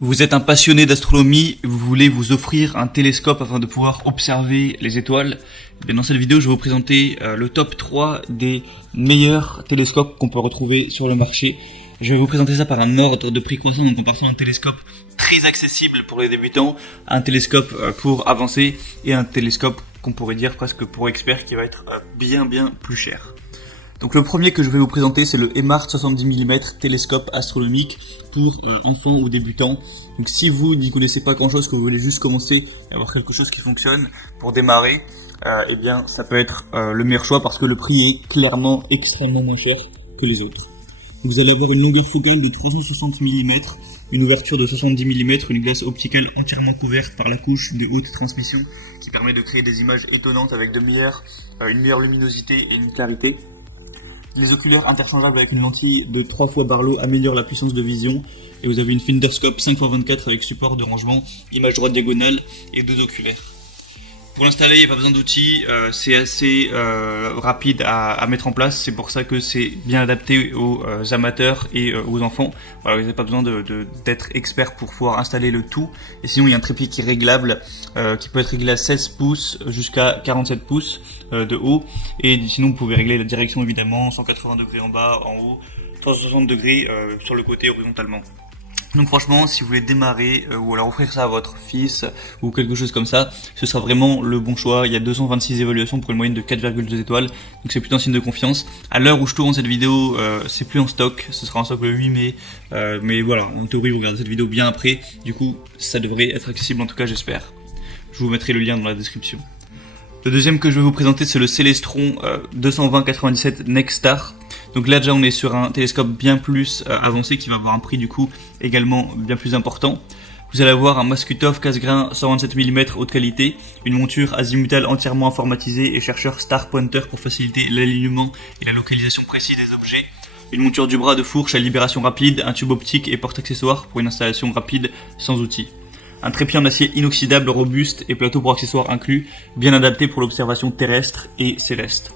Vous êtes un passionné d'astronomie, vous voulez vous offrir un télescope afin de pouvoir observer les étoiles. Eh bien, dans cette vidéo, je vais vous présenter le top 3 des meilleurs télescopes qu'on peut retrouver sur le marché. Je vais vous présenter ça par un ordre de prix croissant, donc en partant d'un télescope très accessible pour les débutants, un télescope pour avancer et un télescope qu'on pourrait dire presque pour experts qui va être bien plus cher. Donc le premier que je vais vous présenter, c'est le Hemart 70 mm télescope astronomique pour enfants ou débutants. Donc si vous n'y connaissez pas grand chose, que vous voulez juste commencer et avoir quelque chose qui fonctionne pour démarrer, eh bien ça peut être le meilleur choix parce que le prix est clairement extrêmement moins cher que les autres. Donc, vous allez avoir une longueur focale de 360 mm, une ouverture de 70 mm, une glace opticale entièrement couverte par la couche de haute transmission qui permet de créer des images étonnantes avec une meilleure luminosité et une clarité. Les oculaires interchangeables avec une lentille de 3 fois Barlow améliorent la puissance de vision. Et vous avez une Finderscope 5x24 avec support de rangement, image droite diagonale et 2 oculaires. Pour l'installer, il n'y a pas besoin d'outils, c'est assez rapide à mettre en place. C'est pour ça que c'est bien adapté aux amateurs et aux enfants. Voilà, vous n'avez pas besoin d'être expert pour pouvoir installer le tout. Et sinon, il y a un trépied qui est réglable, qui peut être réglé à 16 pouces jusqu'à 47 pouces de haut. Et sinon, vous pouvez régler la direction évidemment, 180 degrés en bas, en haut, 360 degrés sur le côté horizontalement. Donc franchement, si vous voulez démarrer ou alors offrir ça à votre fils ou quelque chose comme ça, ce sera vraiment le bon choix. Il y a 226 évaluations pour une moyenne de 4,2 étoiles, donc c'est plutôt un signe de confiance. À l'heure où je tourne cette vidéo, c'est plus en stock, ce sera en stock le 8 mai, mais voilà, en théorie vous regardez cette vidéo bien après, du coup ça devrait être accessible en tout cas j'espère. Je vous mettrai le lien dans la description. Le deuxième que je vais vous présenter, c'est le Celestron 220-97 NexStar. Donc là déjà on est sur un télescope bien plus avancé qui va avoir un prix du coup également bien plus important. Vous allez avoir un Maskutov casse-grain 127 mm haute qualité, une monture azimutale entièrement informatisée et chercheur Star Pointer pour faciliter l'alignement et la localisation précise des objets, une monture du bras de fourche à libération rapide, un tube optique et porte-accessoires pour une installation rapide sans outils. Un trépied en acier inoxydable robuste et plateau pour accessoires inclus, bien adapté pour l'observation terrestre et céleste.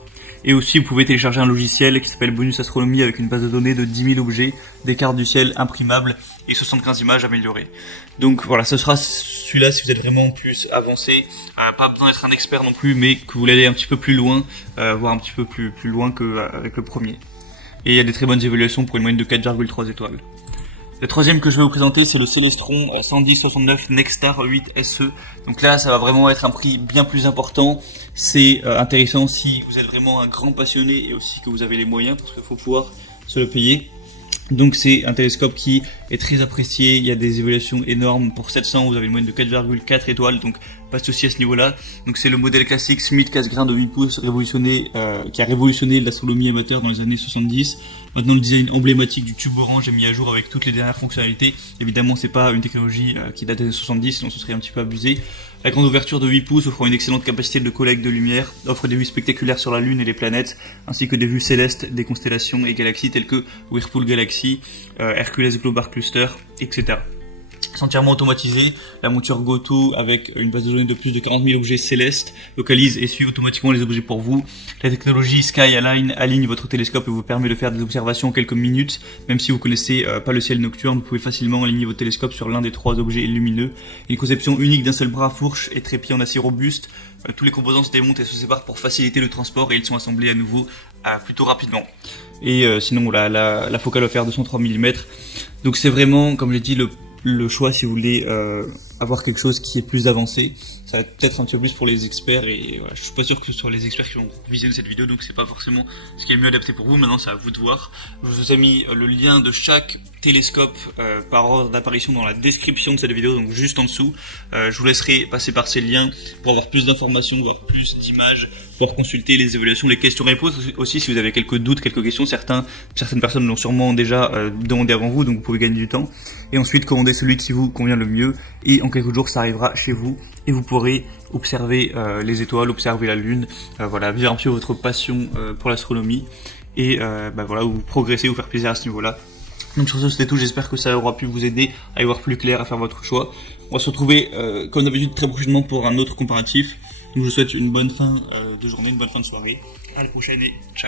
Et aussi vous pouvez télécharger un logiciel qui s'appelle Bonus Astronomie avec une base de données de 10 000 objets, des cartes du ciel imprimables et 75 images améliorées. Donc voilà, ce sera celui-là si vous êtes vraiment plus avancé, pas besoin d'être un expert non plus, mais que vous voulez aller un petit peu plus loin, voire un petit peu plus loin qu'avec le premier. Et il y a des très bonnes évaluations pour une moyenne de 4,3 étoiles. Le troisième que je vais vous présenter, c'est le Celestron 110-69 NexStar 8 SE. Donc là, ça va vraiment être un prix bien plus important. C'est intéressant si vous êtes vraiment un grand passionné et aussi que vous avez les moyens parce qu'il faut pouvoir se le payer. Donc c'est un télescope qui est très apprécié, il y a des évaluations énormes. Pour 700, vous avez une moyenne de 4,4 étoiles, donc pas de souci à ce niveau-là. Donc c'est le modèle classique Smith casse-grain de 8 pouces qui a révolutionné l'astronomie amateur dans les années 70. Maintenant le design emblématique du tube orange est mis à jour avec toutes les dernières fonctionnalités. Évidemment c'est pas une technologie qui date des années 70, sinon ce serait un petit peu abusé. La grande ouverture de 8 pouces offre une excellente capacité de collecte de lumière, offre des vues spectaculaires sur la Lune et les planètes, ainsi que des vues célestes des constellations et galaxies telles que Whirlpool Galaxy, Hercules Globar Cluster, etc. C'est entièrement automatisé, la monture GoTo avec une base de données de plus de 40 000 objets célestes localise et suit automatiquement les objets pour vous. La technologie Sky Align aligne votre télescope et vous permet de faire des observations en quelques minutes. Même si vous connaissez pas le ciel nocturne, vous pouvez facilement aligner votre télescope sur l'un des 3 objets lumineux. Une conception unique d'un seul bras, fourche et trépied en acier robuste. Tous les composants se démontent et se séparent pour faciliter le transport et ils sont assemblés à nouveau plutôt rapidement. Et sinon la focale offerte 203 mm. Donc c'est vraiment, comme j'ai dit, le choix si vous voulez avoir quelque chose qui est plus avancé. Ça va peut-être un petit peu plus pour les experts et voilà, je suis pas sûr que ce soit les experts qui vont visionner cette vidéo, donc c'est pas forcément ce qui est le mieux adapté pour vous. Maintenant c'est à vous de voir. Je vous ai mis le lien de chaque télescope par ordre d'apparition dans la description de cette vidéo, donc juste en dessous. Je vous laisserai passer par ces liens pour avoir plus d'informations, voir plus d'images, pouvoir consulter les évaluations, les questions-réponses aussi si vous avez quelques doutes, quelques questions. Certaines personnes l'ont sûrement déjà demandé avant vous, donc vous pouvez gagner du temps. Et ensuite commandez celui qui vous convient le mieux et en quelques jours ça arrivera chez vous et vous pourrez observer les étoiles, observer la lune, voilà, vivre un petit peu votre passion pour l'astronomie et voilà, vous progresser, vous faire plaisir à ce niveau-là. Donc sur ce c'était tout, j'espère que ça aura pu vous aider à y voir plus clair, à faire votre choix. On va se retrouver comme d'habitude très prochainement pour un autre comparatif. Donc je vous souhaite une bonne fin de journée, une bonne fin de soirée. À la prochaine et ciao.